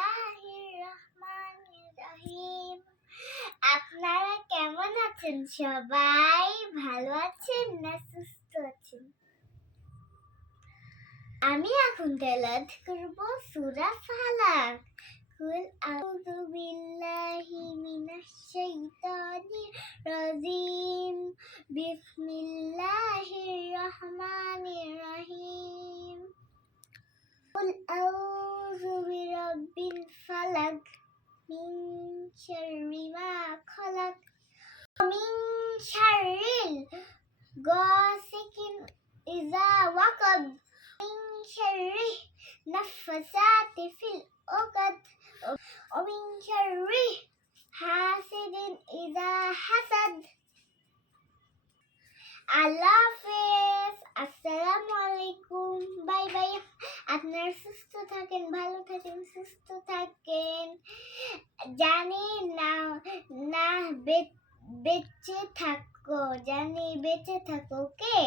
বিসমিল্লাহির রহমানির রহিম। আপনারা কেমন আছেন? সবাই ভালো আছেন না সুস্থ আছেন? আমি এখন তেলাওয়াত করব সূরা ফালাক। কুল আউযু বিল্লাহি মিনাশ শাইতানির রাজিম। বিসমিল্লাহির রহমানির রহিম। কুল আউযু বিরাব্বিল ফালাক মিন শাররি মা খালাক মিন শাররিল গাসিকিন ইযা ওয়াকাব মিন শাররি নাফাসাতি ফিল উকাদ মিন শাররি হাসিদিন ইযা হাসাদ। আল্লাহ হাফেজ। আসসালামু আলাইকুম। Bye bye. আপনারা সুস্থ থাকেন, ভালো থাকেন, সুস্থ থাকেন। জানি না না বেঁচে থাকো, জানি বেঁচে থাকো। ওকে।